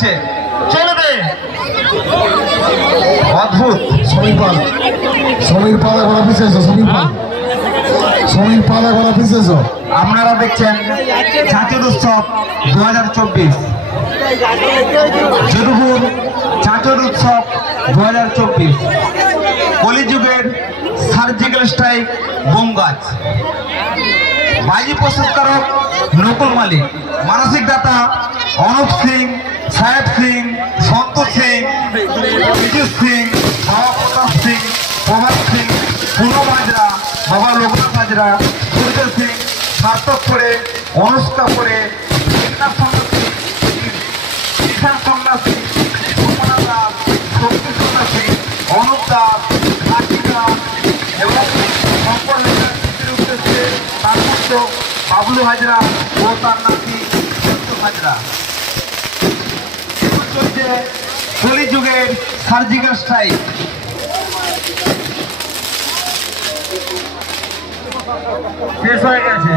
চলছে, চলবে। অদ্ভুত। সমীর পাল একবার অফিসে এসো। সমীর পাল একবার অফিসে এসো। আপনারা দেখছেন চাঁচল উৎসব 2024, যদুপুর চাঁচল উৎসব 2024, কলিযুগের সার্জিক্যাল স্ট্রাইক বোম গাছ। বাজি প্রস্তুতকারক নকুল মালিক, মানসিক দাতা অনুপ সিং, সাহেব সিং, সন্তোষ সিং, বিজু সিং, বাবা প্রতাপ সিং, প্রভাত সিং, পুনম হাজরা, বাবা লোকনাথ হাজরা, সূর্য সিং, সার্থক করে, অনুষ্কা করে, ঈশান সন্ন্যাসী, সুমনা দাস, শক্তি সন্ন্যাসী, অনুপ দাস, কার্তিকা এবং শঙ্কর লেখার স্মৃতির উদ্দেশ্যে তার পুত্র বাবলু হাজরা ও তার নাতি হাজরা। চলছে কলিযুগের সার্জিক্যাল স্ট্রাইক। শেষ হয়ে গেছে।